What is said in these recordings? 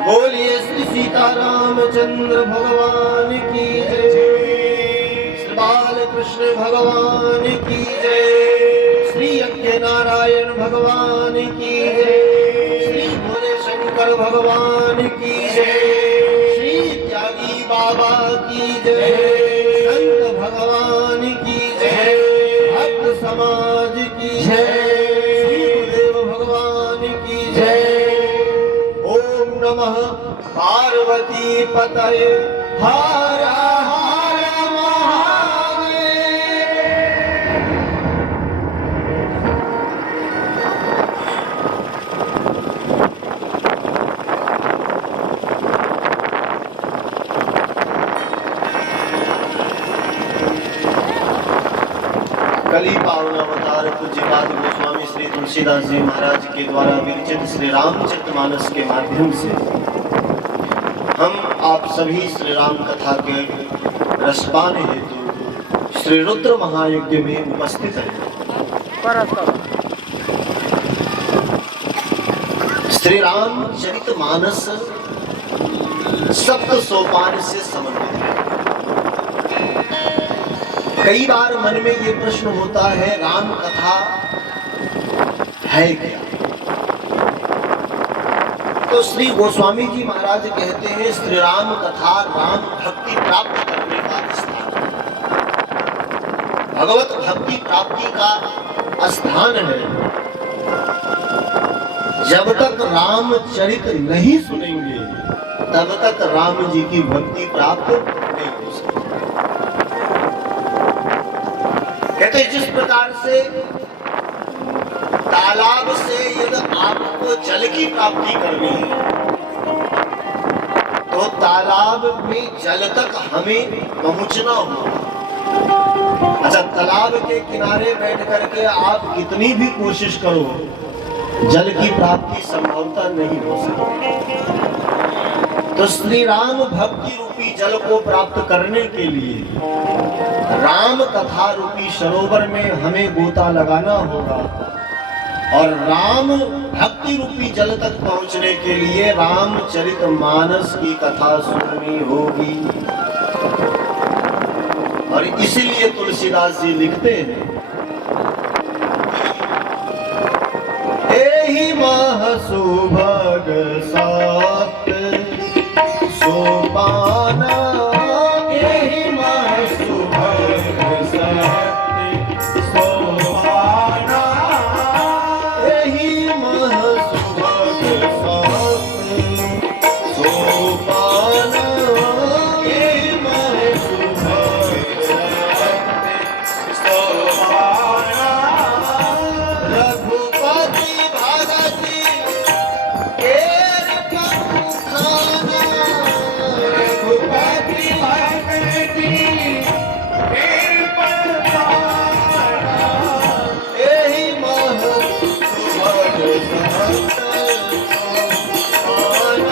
बोलिए श्री सीतारामचंद्र भगवान की जय, श्री बाल कृष्ण भगवान की जय, श्री यज्ञ नारायण भगवान की जय, श्री भोले शंकर भगवान की जय, श्री त्यागी बाबा की जय, संत भगवान की जय, भक्त समाज की जय, श्री गुरुदेव भगवान की जय। ओम नमः पार्वती पतये हर हर महादेव। कली पावन अवतार पूज्यपाद गोस्वामी श्री तुलसीदास जी महाराज के द्वारा विरचित श्री रामचरितमानस के माध्यम से हम आप सभी श्री राम कथा के रसपान हेतु श्री रुद्र महायज्ञ में उपस्थित हैं। श्री रामचरितमानस सप्त सोपान से समन्वित है। कई बार मन में ये प्रश्न होता है, राम कथा है क्या? तो श्री गोस्वामी जी महाराज कहते हैं, श्री राम कथा राम भक्ति प्राप्त करने का स्थान है, भगवत भक्ति प्राप्ति का स्थान है। जब तक रामचरित नहीं सुनेंगे तब तक राम जी की भक्ति प्राप्त नहीं हो सकती। कहते जिस प्रकार से तालाब से यदि आपको जल की प्राप्ति करनी है तो तालाब में जल तक हमें पहुंचना होगा। अच्छा, तालाब के किनारे बैठ करके आप कितनी भी कोशिश करो, जल की प्राप्ति संभवतः नहीं हो सकती। तो श्री राम भक्ति रूपी जल को प्राप्त करने के लिए राम कथा रूपी सरोवर में हमें गोता लगाना होगा और राम भक्ति रूपी जल तक पहुंचने के लिए रामचरितमानस की कथा सुननी होगी। और इसीलिए तुलसीदास जी लिखते हैं, एहि माह सुभग सात सोपान, एहि माह सुभग सात सोपान, एहि माह सुभग सात सोपान, एहि माह सुभग सात सोपान। रघुपति भगति केर कथाना, रघुपति भगति केर कथाना, एहि माह सुभग सात सोपान,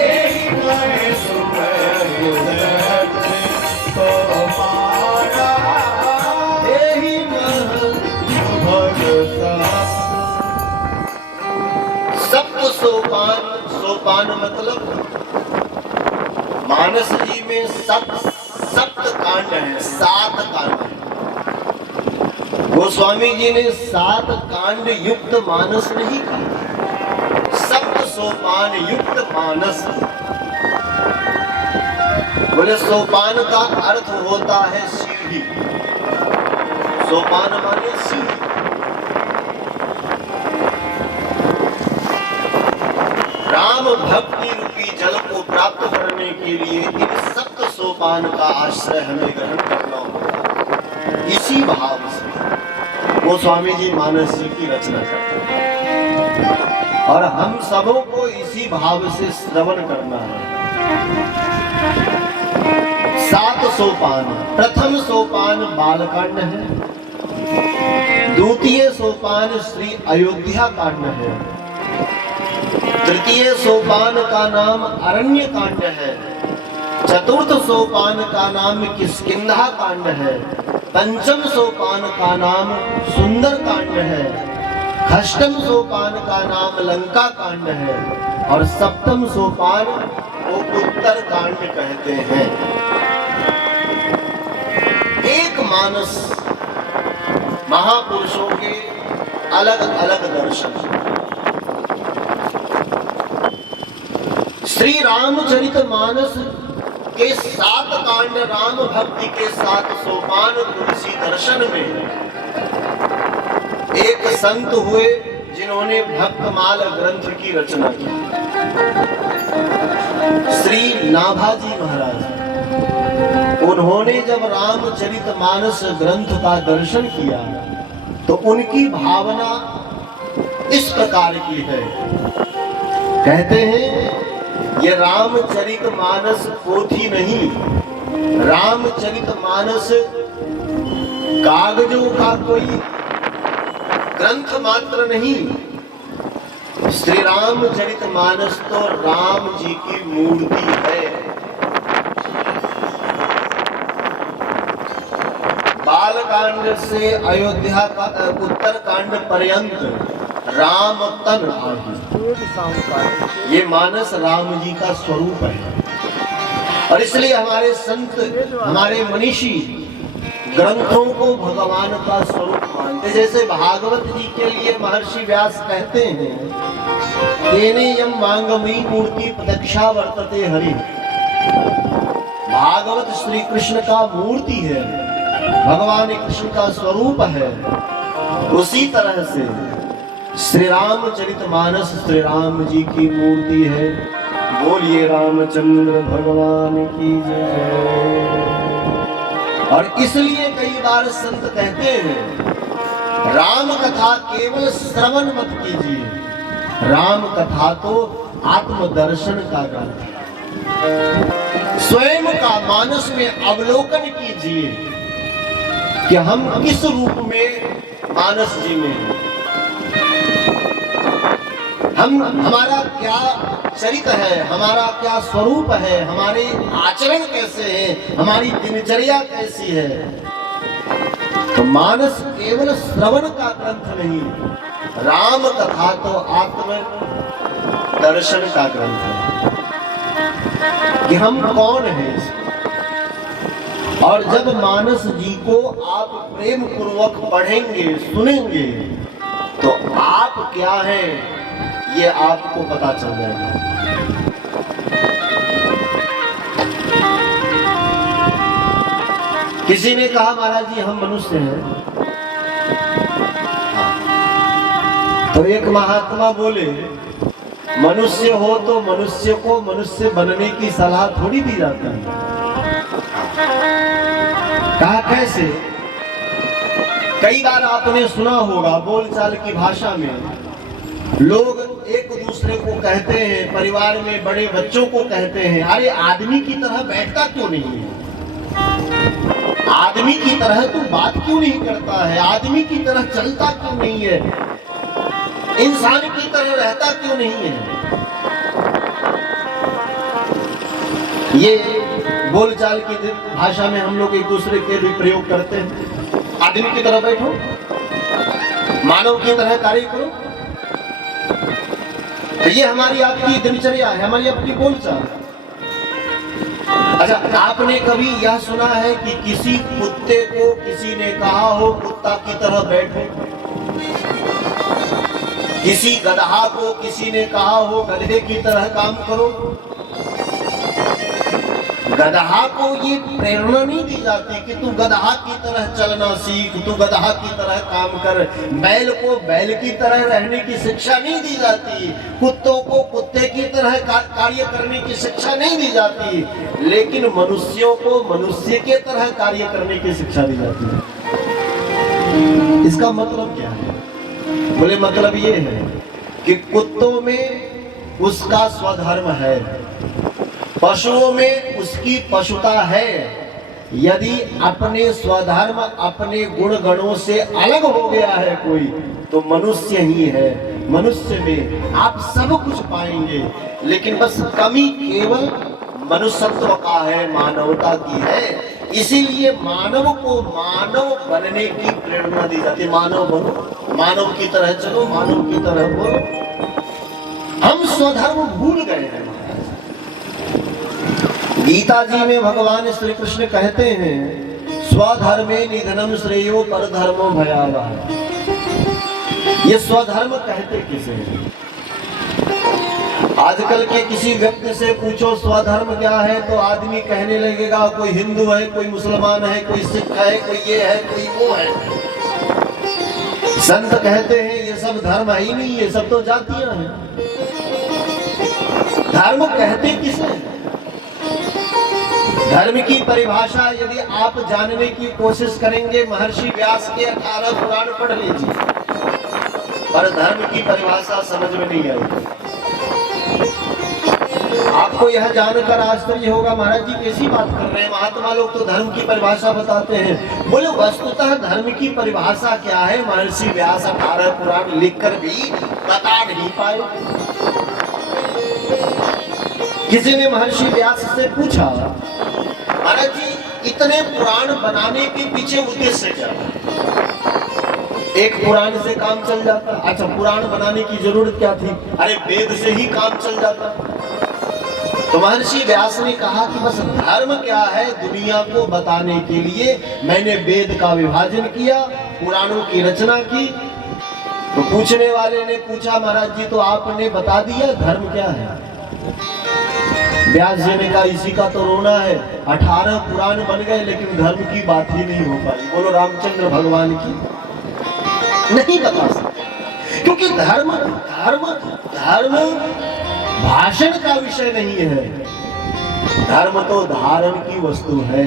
एहि माह सुभग सात सोपान, एहि माह सुभग सात। सप्त सोपान, सोपान मतलब मानस जी में सप्त कांड है, 7 कांड है। गोस्वामी जी ने 7 कांड युक्त मानस नहीं की, सप्त सोपान युक्त मानस। बोले सोपान का अर्थ होता है सीढ़ी, सोपान माने सीढ़ी। राम भक्ति रूपी जल को प्राप्त करने के लिए इन सप्त सोपान का आश्रय हमें ग्रहण करना होगा। इसी भाव से गोस्वामी जी मानस जी की रचना करते हैं और हम सबों को इसी भाव से श्रवण करना है। 7 सोपान। प्रथम सोपान बालकांड है, द्वितीय सोपान श्री अयोध्या कांड है, तृतीय सोपान का नाम अरण्य कांड है, चतुर्थ सोपान का नाम किष्किंधा कांड है, पंचम सोपान का नाम सुंदर कांड है, अष्टम सोपान का नाम लंका कांड है, और सप्तम सोपान वो उत्तर कांड कहते हैं। एक मानस महापुरुषों के अलग अलग दर्शन। श्री रामचरितमानस के 7 कांड राम भक्ति के 7 सोपान तुलसी दर्शन में एक संत हुए जिन्होंने भक्तमाल ग्रंथ की रचना की, श्री नाभाजी महाराज। उन्होंने जब रामचरितमानस ग्रंथ का दर्शन किया तो उनकी भावना इस प्रकार की है। कहते हैं ये रामचरितमानस पोथी नहीं, रामचरितमानस कागजों का कोई ग्रंथ मात्र नहीं, श्री रामचरितमानस तो राम जी की मूर्ति है। बालकांड से अयोध्या का उत्तर कांड पर्यंत राम तन आदि, ये मानस राम जी का स्वरूप है। और इसलिए हमारे संत, हमारे मनीषी ग्रंथों को भगवान का स्वरूप मानते। जैसे भागवत जी के लिए महर्षि व्यास कहते हैं, तेने यम मांगमी मूर्ति प्रत्यक्षा वर्तते हरि। भागवत श्री कृष्ण का मूर्ति है, भगवान कृष्ण का स्वरूप है। उसी तरह से श्री रामचरितमानस श्री राम जी की मूर्ति है। बोलिए रामचंद्र भगवान की जय। और इसलिए कई बार संत कहते हैं, राम कथा केवल श्रवण मत कीजिए, राम कथा तो आत्मदर्शन का ग्रंथ है। स्वयं का मानस में अवलोकन कीजिए कि हम किस रूप में मानस जी में हैं, हमारा क्या चरित्र है, हमारा क्या स्वरूप है, हमारे आचरण कैसे हैं, हमारी दिनचर्या कैसी है। तो मानस केवल श्रवण का ग्रंथ नहीं, राम कथा तो आत्म दर्शन का ग्रंथ है कि हम कौन हैं। और जब मानस जी को आप प्रेम पूर्वक पढ़ेंगे, सुनेंगे, तो आप क्या हैं ये आपको पता चल जाएगा। किसी ने कहा महाराज जी हम मनुष्य हैं, तो एक महात्मा बोले मनुष्य हो तो मनुष्य को मनुष्य बनने की सलाह थोड़ी दी जाती है। कहा कैसे? कई बार आपने सुना होगा बोलचाल की भाषा में लोग एक दूसरे को कहते हैं, परिवार में बड़े बच्चों को कहते हैं, अरे आदमी की तरह बैठता क्यों नहीं है, आदमी की तरह तू बात क्यों नहीं करता है, आदमी की तरह चलता क्यों नहीं है, इंसान की तरह रहता क्यों नहीं है। ये बोलचाल की भाषा में हम लोग एक दूसरे के भी प्रयोग करते हैं। आदमी की तरह बैठो, मानव की तरह कार्य करो। तो ये हमारी आपकी दिनचर्या है, हमारी अपनी बोलचाल। अच्छा, आपने कभी यह सुना है कि किसी कुत्ते को किसी ने कहा हो कुत्ता की तरह बैठो? किसी गधा को किसी ने कहा हो गधे की तरह काम करो? गधा को ये प्रेरणा नहीं दी जाती कि तू गधा की तरह चलना सीख, तू गधा की तरह काम कर। बैल को बैल की तरह रहने की शिक्षा नहीं दी जाती, कुत्तों को कुत्ते की तरह कार्य करने की शिक्षा नहीं दी जाती, लेकिन मनुष्यों को मनुष्य के तरह कार्य करने की शिक्षा दी जाती है। इसका मतलब क्या है? बोले मतलब ये है कि कुत्तों में उसका स्वधर्म है, पशुओं में उसकी पशुता है। यदि अपने स्वधर्म अपने गुण गणों से अलग हो गया है कोई, तो मनुष्य ही है। मनुष्य में आप सब कुछ पाएंगे, लेकिन बस कमी केवल मनुष्यत्व का है, मानवता की है। इसीलिए मानव को मानव बनने की प्रेरणा दी जाती है। मानव बनो, मानव की तरह चलो, मानव की तरह बोलो। हम स्वधर्म भूल गए हैं। गीता जी में भगवान श्री कृष्ण कहते हैं, स्वधर्मे निधनम श्रेयो परधर्मो भयावह। ये स्वधर्म कहते किसे हैं? आजकल के किसी व्यक्ति से पूछो स्वधर्म क्या है तो आदमी कहने लगेगा कोई हिंदू है, कोई मुसलमान है, कोई सिख है, कोई ये है, कोई वो है। संत कहते हैं ये सब धर्म ही नहीं, ये सब तो जातियां हैं। धर्म कहते किसे? धर्म की परिभाषा यदि आप जानने की कोशिश करेंगे, महर्षि व्यास के 18 पुराण पढ़ लीजिए, पर धर्म की परिभाषा समझ में नहीं आएगी। आपको यह जानकर आश्चर्य होगा, महाराज जी कैसी बात कर रहे हैं, महात्मा लोग तो धर्म की परिभाषा बताते हैं। बोले वस्तुतः धर्म की परिभाषा क्या है, महर्षि व्यास 18 पुराण लिखकर भी बता नहीं पाए। किसी ने महर्षि व्यास से पूछा, महाराज जी इतने पुराण बनाने के पीछे उद्देश्य क्या है? एक पुराण से काम चल जाता। अच्छा, पुराण बनाने की जरूरत क्या थी? अरे वेद से ही काम चल जाता। तो महर्षि व्यास ने कहा कि बस धर्म क्या है दुनिया को बताने के लिए मैंने वेद का विभाजन किया, पुराणों की रचना की। तो पूछने वाले ने पूछा, महाराज जी तो आपने बता दिया धर्म क्या है? व्यास जी ने कहा इसी का तो रोना है, 18 पुराण बन गए लेकिन धर्म की बात ही नहीं हो पाई। बोलो रामचंद्र भगवान की नहीं बता सकते, क्योंकि धर्म धर्म धर्म भाषण का विषय नहीं है, धर्म तो धारण की वस्तु है।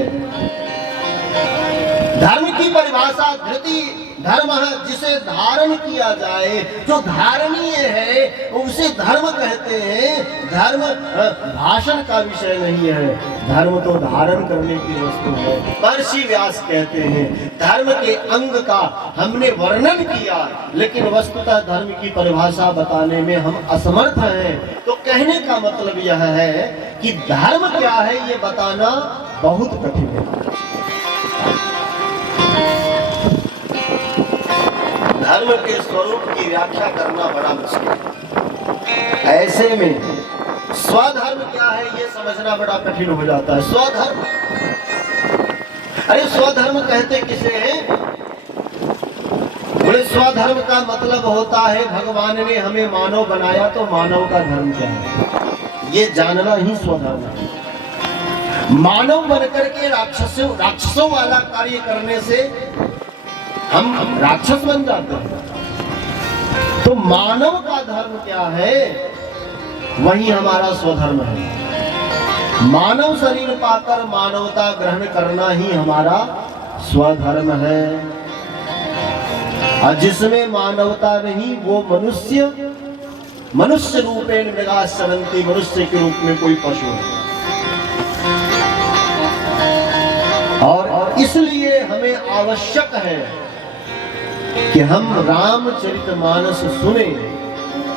धर्म की परिभाषा धृति धर्म है, जिसे धारण किया जाए, जो धारणीय है उसे धर्म कहते हैं। धर्म भाषण का विषय नहीं है, धर्म तो धारण करने की वस्तु है। महर्षि व्यास कहते हैं धर्म के अंग का हमने वर्णन किया, लेकिन वस्तुतः धर्म की परिभाषा बताने में हम असमर्थ हैं। तो कहने का मतलब यह है कि धर्म क्या है ये बताना बहुत कठिन है। धर्म के स्वरूप की व्याख्या करना बड़ा मुश्किल है। ऐसे में स्वधर्म क्या है ये समझना बड़ा कठिन हो जाता है। स्वधर्म, अरे स्वधर्म कहते किसे हैं? बोले स्वधर्म का मतलब होता है भगवान ने हमें मानव बनाया तो मानव का धर्म क्या है ये जानना ही स्वधर्म है। मानव बनकर के राक्षसों वाला कार्य करने से हम राक्षस बन जाते हैं। तो मानव का धर्म क्या है, वही हमारा स्वधर्म है। मानव शरीर पाकर मानवता ग्रहण करना ही हमारा स्वधर्म है। और जिसमें मानवता नहीं वो मनुष्य रूपेण मृगाश्चरन्ति, मनुष्य के रूप में कोई पशु है। और इसलिए हमें आवश्यक है कि हम रामचरितमानस सुने,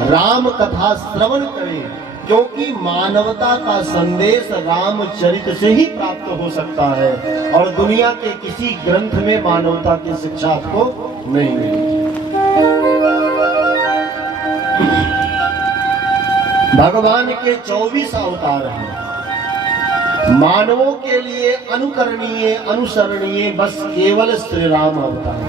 राम कथा श्रवण करें, क्योंकि मानवता का संदेश रामचरित से ही प्राप्त हो सकता है और दुनिया के किसी ग्रंथ में मानवता की शिक्षा आपको नहीं मिलेगी। भगवान के 24 अवतार हैं। मानवों के लिए अनुकरणीय अनुसरणीय बस केवल श्री राम अवतार है।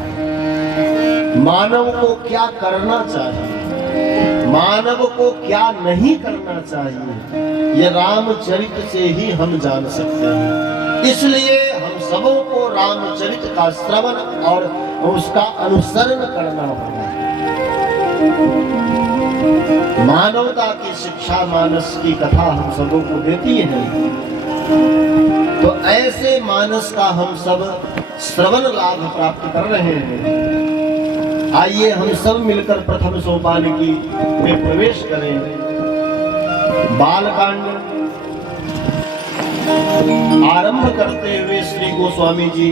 मानव को क्या करना चाहिए, मानव को क्या नहीं करना चाहिए, ये रामचरित से ही हम जान सकते हैं। इसलिए हम सबों को रामचरित का श्रवण और उसका अनुसरण करना होगा। मानवता की शिक्षा मानस की कथा हम सबों को देती है, तो ऐसे मानस का हम सब श्रवण लाभ प्राप्त कर रहे हैं। आइए हम सब मिलकर प्रथम सोपान की में प्रवेश करें। बालकांड आरंभ करते हुए श्री गोस्वामी जी